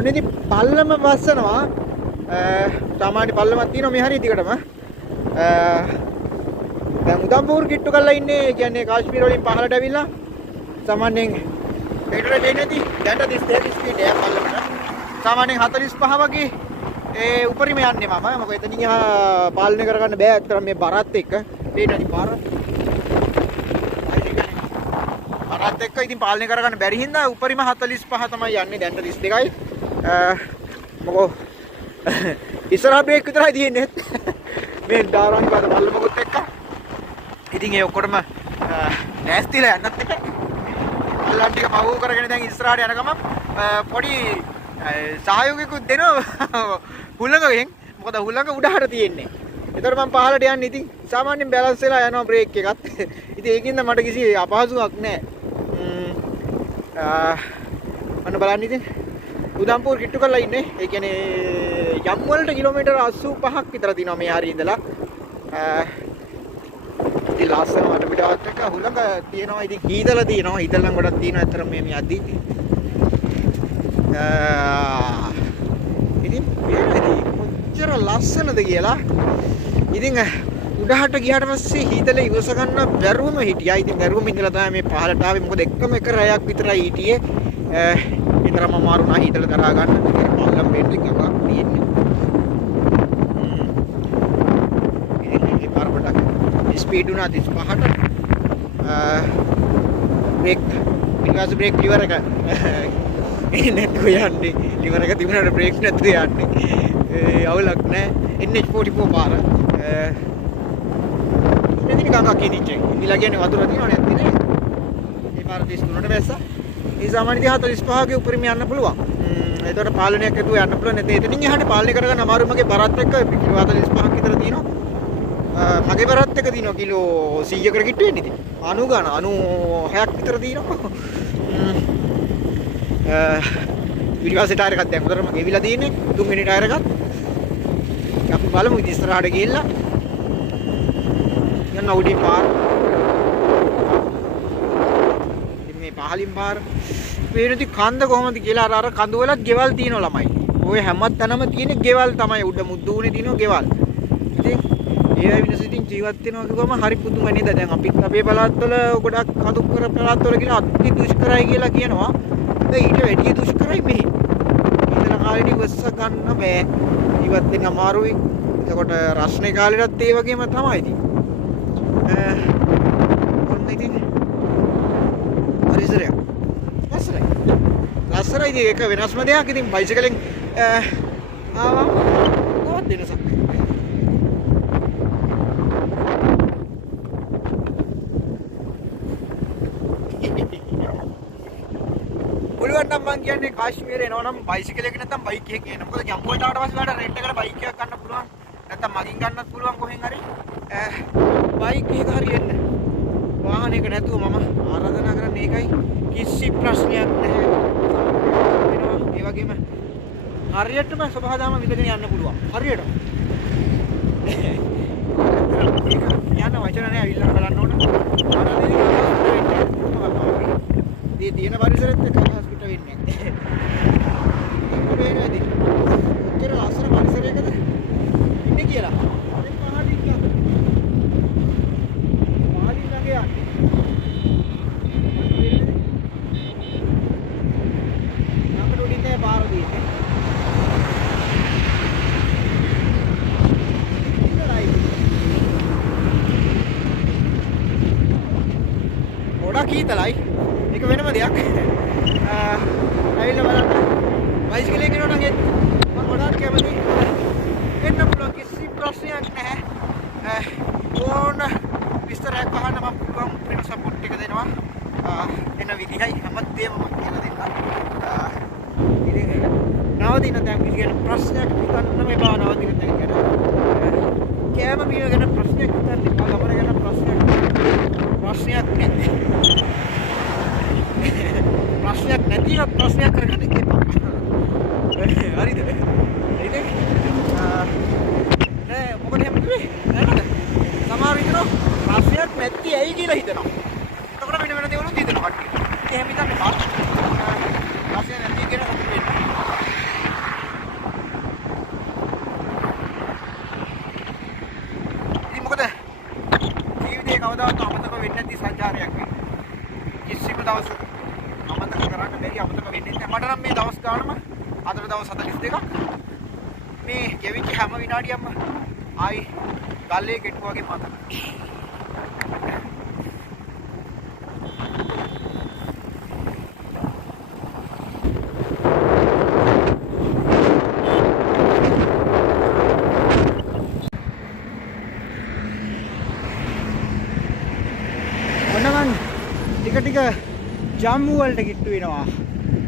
ඔන්නේදී පල්ලම වස්සනවා. සාමාන්‍ය පල්ලමක් තියෙනවා මේ හරිය දිගටම. දැන් උදම්පූර් කිට්ටු කරලා ඉන්නේ. ඒ කියන්නේ කාශ්මීර වලින් පහළට ඇවිල්ලා සාමාන්‍යයෙන් මීටර දෙන්නේදී දැන්ට 32 ස්පීඩ් එකක් පල්ලමට. සාමාන්‍යයෙන් 45 වගේ ඒ උඩරිම යන්නේ මම. මොකද එතනින් පාලනය කරගන්න බෑ. ඇත්තටම මේ බරත් එක්ක. ඒනදි බර. බරත් එක්ක ඉතින් පාලනය කරගන්න බැරි හින්දා උඩරිම 45 තමයි යන්නේ. දැන්ට 32යි. මොකෝ ඉස්සරහ බ්‍රේක් විතරයි තියෙන්නේ. මේ ඩාරන් පාද පල්ලමකුත් එක්ක. ඉතින් ඒ ඔක්කොටම නැස්තිලා යන්නත් එක. අල්ලන් ටික පවු කරගෙන දැන් ඉස්සරහට යන ගමන් පොඩි සහයෝගයකුත් දෙනවා හුළඟෙන්. මොකද හුළඟ උඩහට තියෙන්නේ. ඒතර මම පහළට යන්නේ. ඉතින් සාමාන්‍යයෙන් බැලන්ස් වෙලා යනවා බ්‍රේක් එකත්. ඉතින් ඒකින්ද මට කිසි අපහසුයක් නැහැ. අන්න බලන්න ඉතින් උදම්පූර් කිට්ටු කරලා ඉන්නේ. ඒ කියන්නේ යම් වලට කිලෝමීටර් 85ක් විතර තියෙනවා මේ හරිය ඉඳලා. ඉතින් ලස්සන වල පිටවත් එක හුළඟ තියෙනවා. ඉතින් හීතල තියෙනවා. හීතල නම් ගොඩක් තියෙනවා. ඇත්තටම මේ යද්දී. ඉතින් මේකදී කොච්චර ලස්සනද කියලා. ඉතින් උඩහට ගියාට පස්සේ හීතල ඉවස ගන්න බැරුවම හිටියා. ඉතින් බැරුවම ඉඳලා තමයි මේ පහළට ආවේ. මොකද එකම එක රැයක් විතරයි හිටියේ. ඊතරම අමාරු නැහැ හීතල දරා ගන්න. පල්ලම් බෙඩ් එකක් තියෙන්නේ. ඉතින් මේ පාරකට ස්පීඩ් උනා 35ට. බ්‍රේක් ඊගාස බ්‍රේක් ලිවර් එක නැතුව යන්නේ. ලිවර් එක තිබුණාට බ්‍රේක් නැතුව යන්නේ. අවුලක් නැහැ. NH44 පාර. ඉතින් ගඟක් ඉදිච්චේ. ඉඳලා කියන්නේ වතුර තියෙනව නැත්නම් නේ. මේ පාර 33ට වැස්සා. ඒ සාමාන්‍ය 45ගේ උඩරිම යන්න පුළුවන්. ඒතකොට පාලනයක් ඇතුව යන්න පුළුවන්. නැත්නම් එතනින් එහාට පාලනය කරගන්න අමාරු. මගේ බරත් එක්ක කිලෝ 45ක් විතර තියෙනවා. මගේ බරත් එක්ක තියෙනවා කිලෝ 100කට කිට්ටු වෙන්නේ ඉතින්. 90 ගන්න 96ක් විතර තියෙනවා. ඊට පස්සේ ටයර් එකක් දැන් හොඳටම ගෙවිලා තියෙන්නේ. තුන්වෙනි ටයර් එකත්. අපි බලමු ඉතින් ඉස්සරහට ගිහිල්ලා. යන්න උඩින් පාර. ඉතින් මේ පහලින් පාර. මේනදි කන්ද කොහමද කියලා අර කඳු වලත් ගෙවල් තියෙනවා ළමයි. ඔය හැම තැනම තියෙන ගෙවල් තමයි උඩ මුද්දුනේ තියෙන ගෙවල්. ඉතින් ඒ විනස ඉතින් ජීවත් වෙනවා කිව්වම හරි පුදුම නේද? දැන් අපිත් අපේ පළාත්වල ගොඩක් කඳු කර පළාත්වල කියලා අති දුෂ්කරයි කියලා කියනවා. දැන් ඊට වැඩිය දුෂ්කරයි මෙහි. ඉතන කාලේදී වස්ස ගන්න බෑ. ජීවත් වෙන්න අමාරුයි. එතකොට රස්නේ කාලේටත් ඒ වගේම තමයි ඉතින්. ඔන්න ඉතින් පරිසරය. ලස්සනයි ඉතින් ඒක වෙනස්ම දෙයක්. ඉතින් බයිසිකලෙන් ආවා කොහොමද වෙනසක්? පුළුවන් නම් මං කියන්නේ කාශ්මීරේ එනවා නම් බයිසිකල් එක නැත්නම් බයික් එක කියන. මොකද ජම්බුවට ආවට පස්සේ ඔයාලට රෙන්ට් එකකට බයික් එකක් ගන්න පුළුවන්. නැත්නම් මගින් ගන්නත් පුළුවන් කොහෙන් හරි. බයික් එක හරියන්නේ. වාහනයක නැතුව මම ආරාධනා කරන්නේ ඒකයි. කිසි ප්‍රශ්නයක් නැහැ. ඒ වගේම හරියටම සබහාදාම විදගෙන යන්න පුළුවන්. හරියට. යන්න වචන නැහැ අවිල්ලන්න බලන්න ඕන. මේ තියෙන පරිසරෙත් එක්ක අදහස් පිට වෙන්නේ. මේ නේද? උත්තර ලස්සන පරිසරයකද ඉන්නේ කියලා. අර පහලින් යන්න. පහලින් ළඟ යන්න. අපිට උඩින් තේ පාර දෙන්නේ. ගොඩක් හීතලයි. ඒක වෙනම දෙයක්. ඇවිල්ලා බලන්න. බයිසිකල් එකේ නෝනම් මම ගොඩක් කැමති. එන්න පුළුවන් කිසි ප්‍රශ්නයක් නැහැ. ඕන විස්තරයක් අහන්න මම පුළුවන් ප්‍රින්ට් සපෝට් එක දෙනවා. එන විදිහයි හැමදේම මම කියලා දෙන්නම්. ඉතින් නවදින දැන් කිසිම ප්‍රශ්නයක් හිතන්න මේවා නවදින දැන් ගැන. කෑම බීම ගැන ප්‍රශ්නයක් හිතන්න එපා. ගමන ගැන ප්‍රශ්නයක් නැහැ. ප්‍රශ්නයක් නැතිව ප්‍රශ්නයක් කරගන්න එපා. හරිද? ඉතින් මොකද එහෙම කිව්වේ? නේද? සමහර විට ප්‍රශ්නයක් නැති ඇයි කියලා හිතනවා. එතකොට වෙන වෙන දේවලුත් හිතනවා කට්ටිය. එහෙම හිතන්න එපා. ප්‍රශ්නයක් නැති කියන සතුට වෙන්න. වෙන්නේ නැති සංචාරයක් මේ. කිසිම දවසක අමතක කරන්න බැරි අමතක වෙන්නේ නැහැ. මට නම් මේ දවස් ගානම අදට දවස් 42ක් මේ ගෙවිච්ච හැම විනාඩියක්ම ආයි ගල්ලේ ගෙට්ටු වගේ මතකයි. ටික ජම්මු වලට කිට්ටු වෙනවා.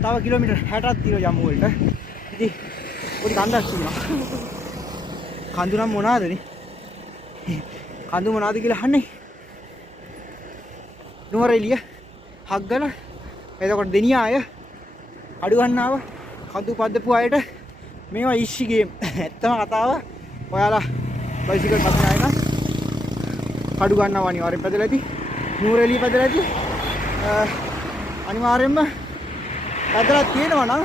තව කිලෝමීටර් 60ක් තියෙනවා ජම්මු වලට. ඉතින් පොඩි කන්දක් තියෙනවා. කඳු නම් මොනවාදනේ? කඳු මොනවාද කියලා අහන්නේ. නුවරඑළිය හග්ගල එතකොට දෙනියාය අඩු ගන්නාව කඳු පද්දපු අයට මේවා ඉස්සි ගේම්. ඇත්තම කතාව ඔයාලා බයිසිකල් පදින අය නම් අඩු ගන්නවා අනිවාර්යෙන් පැදලා ඇති. නුවරඑළිය පැදලා ඇති. අනිවාර්යෙන්ම ඇදලා තියෙනවා නම්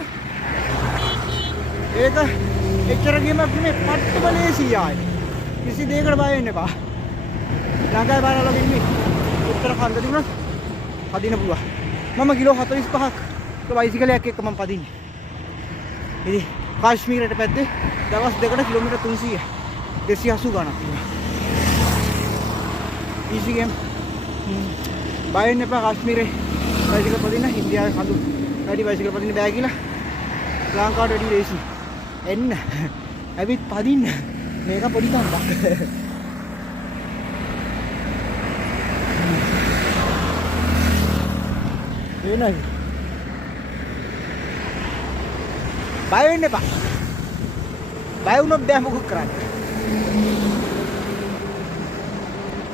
ඒක එච්චර ගේමක් නෙමෙයි පට්ටම ලේසියයි. කිසි දෙයකට බය වෙන්න එපා. ළඟයි බලලා ඉන්නේ. උත්තර කන්ද තිබුණොත් පදින්න පුළුවන්. මම කිලෝ 45ක් බයිසිකලයක් එක්ක මම පදින්නේ. ඉතින් කාශ්මීරයට පැත්තේ දවස් දෙකකට කිලෝමීටර් 300 280 ගණක් තියෙනවා. ඊසි ගේම් බය වෙන්න එපා. කාශ්මීරේ බයිසිකල් පදින්න ඉන්දියාවේ කඳු වැඩි බයිසිකල් පදින්න බෑ කියලා ලංකාවට වැඩි ලේසි. එන්න ඇවිත් පදින්න. මේක පොඩි කන්දක්. එනයි. බය වෙන්න එපා. බය වුණොත් බෑ මොකක් කරන්නේ.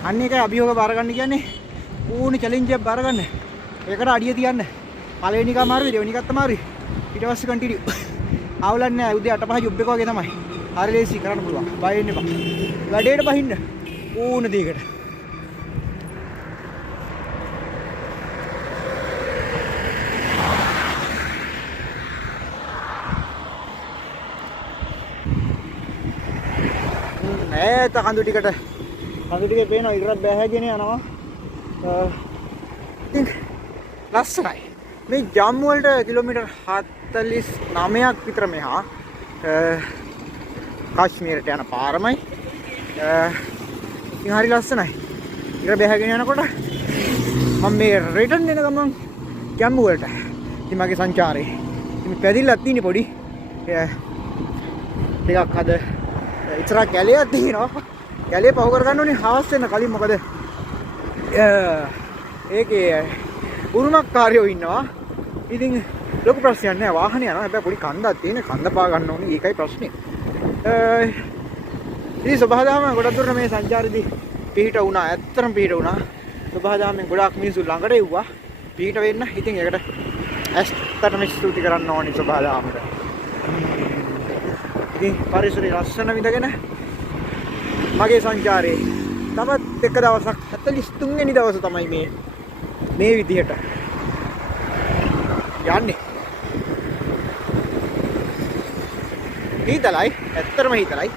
අන්න ඒකයි අභියෝග බාර ගන්න කියන්නේ. ඕනේ චැලෙන්ජ් එකක් බාර ගන්න. ඒකට අඩිය තියන්න. පළවෙනි එක අමාරුයි, දෙවෙනි එකත් අමාරුයි. ඊට පස්සේ කන්ටිනියු. ආවලන්නේ නැහැ. උදේ 8:05 ජොබ් එක වගේ තමයි. හරි ලේසි කරන්න පුළුවන්. බය වෙන්න එපා. වැඩේට බහින්න. ඕන දෙයකට. නෑ කඳු ටිකට. කඳු ටිකේ පේනවා ඉරක් බෑගෙන යනවා. ඉතින් ලස්සනයි. මේ ජම්මු වලට කිලෝමීටර් 49ක් විතර මෙහා කාශ්මීරට යන පාරමයි. ඉතින් හරි ලස්සනයි. ඉර බැහැගෙන යනකොට මම මේ රිටර්න් එන ගමන් ජම්මු වලට. ඉතින් මගේ සංචාරේ ඉතින් පැදිල්ලක් තියෙන්නේ පොඩි. ටිකක් අද ඉතර කැලයක් තියෙනවා. කැලේ පහු කරගන්න ඕනේ හවස් වෙන කලින්. මොකද ඒකේ උරුමකාරයෝ ඉන්නවා. ඉතින් ලොකු ප්‍රශ්නයක් නෑ. වාහනේ යනවා. හැබැයි පොඩි කන්දක් තියෙන. කන්ද පා ගන්න ඕනේ. ඒකයි ප්‍රශ්නේ. ඉතින් සබහාදාම ගොඩක් දුරට මේ සංචාරෙදී පිහිට වුණා. ඇත්තටම පිහිට වුණා. සබහාදාමෙන් ගොඩාක් මිනිස්සු ළඟට එව්වා පිහිට වෙන්න. ඉතින් ඒකට ඇත්තටම ස්තුති කරන්න ඕනේ සබහාදාමට. ඉතින් පරිසරය ලස්සන විඳගෙන මගේ සංචාරේ තවත් එක දවසක් 43 වෙනි දවස තමයි මේ විදිහට යන්නේ. හීතලයි, ඇත්තටම හීතලයි.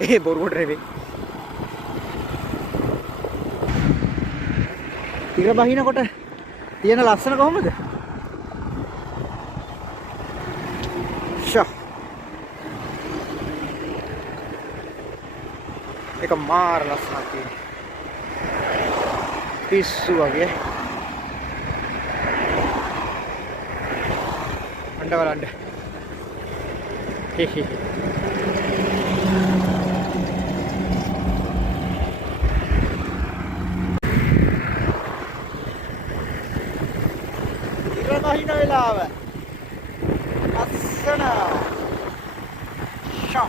ඒ බොරුවට නෙවෙයි. ඉර බහිනකොට තියෙන ලස්සන කොහොමද? ෂා. ඒක මාර ලස්සනක් තියෙනවා. පිස්සු වගේ. අඬවලන්න. හේ හේ. ඉර බහින වෙලාව. ලස්සන. ෂා.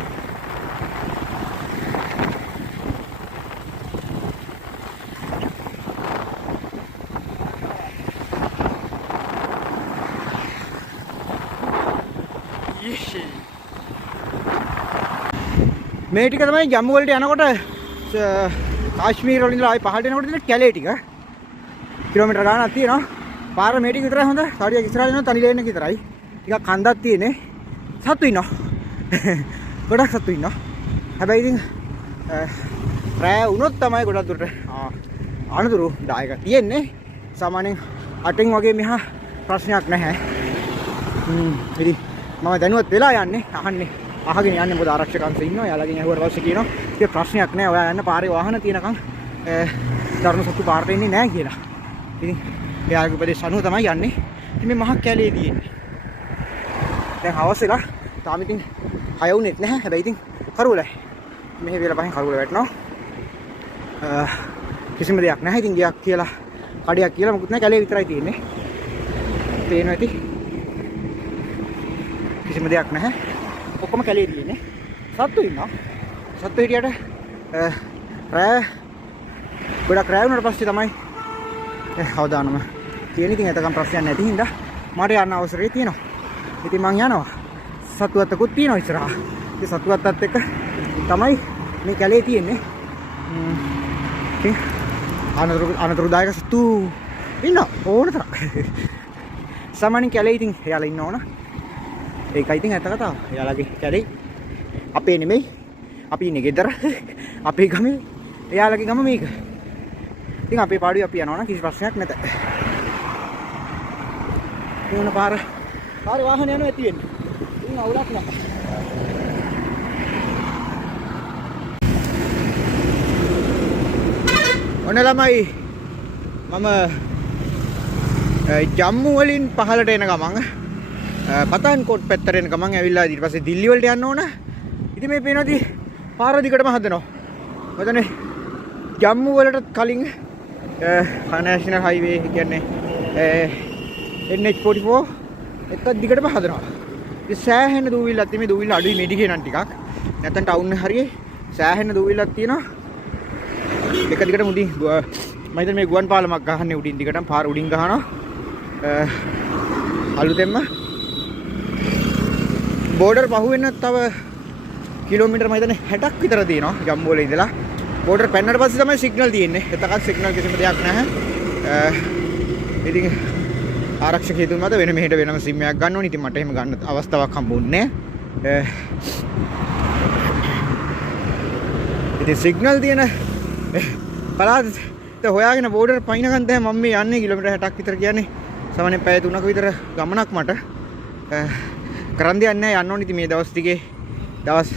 මේ ටික තමයි ජම්මු වලට යනකොට කාශ්මීර වලින් ඉඳලා ආයි පහළට යනකොට තියෙන කැලේ ටික. කිලෝමීටර ගාණක් තියෙනවා. පාර මේ ටික විතරයි හොඳ. සාරියක් ඉස්සරහට යනවා තනි ලේන් එක විතරයි. ටිකක් කන්දක් තියෙන්නේ. සතු ඉන්නවා. ගොඩක් සතු ඉන්නවා. හැබැයි ඉතින් රෑ වුණොත් තමයි ගොඩක් දුරට අනතුරු දායක තියෙන්නේ. සාමාන්‍යයෙන් 8න් වගේ මෙහා ප්‍රශ්නයක් නැහැ. ඉතින් මම දැනුවත් වෙලා යන්නේ අහන්නේ අහගෙන යන්නේ මොකද ආරක්ෂක අංශ ඉන්නවා. යාළුවගෙන් ඇහුවට පස්සේ කියනවා ඒක ප්‍රශ්නයක් නෑ. ඔයා යන්න පාරේ වාහන තියෙනකන් දරුණු සතු පාරට එන්නේ නෑ කියලා. ඉතින් එයාගේ උපදේශ අනුව තමයි යන්නේ. ඉතින් මේ මහ කැලේ තියෙන්නේ. දැන් හවස වෙලා තාම ඉතින් 6 වුණෙත් නැහැ. හැබැයි ඉතින් කරුවලයි. මෙහෙ වෙලා පහින් කරුවල වැටෙනවා. කිසිම දෙයක් නැහැ. ඉතින් ගියක් කියලා කඩයක් කියලා මොකුත් නැහැ. කැලේ විතරයි තියෙන්නේ. පේනවා ඇති. කිසිම දෙයක් නැහැ. ඔක්කොම කැලේ තියෙන්නේ. සත්තු ඉන්නවා. සත්තු හිටියට රෑ ගොඩක් රෑ වුණාට පස්සේ තමයි අවදානම තියෙන. ඉතින් එතකම් ප්‍රශ්නයක් නැති හින්දා මට යන්න අවසරය තියෙනවා. ඉතින් මං යනවා. සතුවත්තකුත් තියෙනවා ඉස්සරහා. ඉතින් සතුවත්තත් එක්ක තමයි මේ කැලේ තියෙන්නේ. ඉතින් අනතුරුදායක සතු ඉන්න ඕන තරම්. සාමාන්‍යයෙන් කැලේ ඉතින් එයාලා ඉන්න ඕන. ඒකයි ඉතින් ඇත්ත කතාව. එයාලගේ කැලේ අපේ නෙමෙයි. අපි ඉන්නේ ගෙදර. අපේ ගමේ. එයාලගේ ගම මේක. ඉතින් අපේ පාඩුවේ අපි යනවා නම් කිසි ප්‍රශ්නයක් නැත. මේ පාරේ වාහන යනවා ඇති වෙන්නේ. ඉතින් අවුලක් නැහැ. ඔන්න ළමයි මම ජම්මු වලින් පහළට එන ගමන් පතාන්කෝට් පැත්තට එන ගමන් ඇවිල්ලා ඊට පස්සේ දිල්ලි වලට යන්න ඕන. ඉතින් මේ පේනවාදී පාර දිගටම හදනවා. මතනේ ජම්මු වලට කලින් නැෂනල් හයිවේ කියන්නේ NH44 එක දිගටම හදනවා. ඉතින් සෑහෙන දූවිල්ලක් තියෙන්නේ. දූවිල්ල අඩුයි මෙඩිගේ නම් ටිකක්. නැත්නම් ටවුන් එක හරියේ සෑහෙන දූවිල්ලක් තියෙනවා. එක දිගටම උඩින් මම හිතන්නේ මේ ගුවන් පාලමක් ගහන්නේ උඩින් දිගටම පාර උඩින් ගහනවා. අලුතෙන්ම බෝඩර් පහුවෙන්න තව කිලෝමීටර් මම හිතන්නේ 60ක් විතර තියෙනවා ජම්මු වල ඉඳලා. බෝඩර් පැන්නට පස්සේ තමයි සිග්නල් තියෙන්නේ. එතකත් සිග්නල් කිසිම දෙයක් නැහැ. ඉතින් ආරක්ෂක හේතුන් මත වෙන මෙහෙට වෙනම සිම් එකක් ගන්න ඕනේ. ඉතින් මට එහෙම ගන්න අවස්ථාවක් හම්බුන්නේ නැහැ. ඉතින් සිග්නල් තියෙන පළාත හොයාගෙන බෝඩර් පයින්නකන් තමයි මම මේ යන්නේ. කිලෝමීටර් 60ක් විතර කියන්නේ සාමාන්‍යයෙන් පැය 3ක විතර ගමනක් මට. කරන් දෙයක් නැහැ යන්න ඕනේ. ඉතින් මේ දවස් ටිකේ දවස්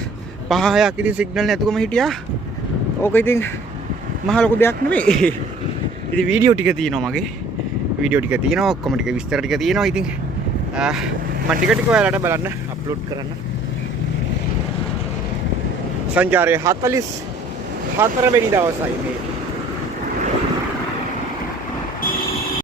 5-6ක් ඉතින් සිග්නල් නැතුවම හිටියා. ඕක ඉතින් මහ ලොකු දෙයක් නෙමෙයි. ඉතින් වීඩියෝ ටික තියෙනවා මගේ. වීඩියෝ ටික තියෙනවා. ඔක්කොම ටික විස්තර ටික තියෙනවා. ඉතින් මම ටික ඔයාලට බලන්න අප්ලෝඩ් කරන්න. සංචාරයේ 44 වෙනි දවසයි මේ.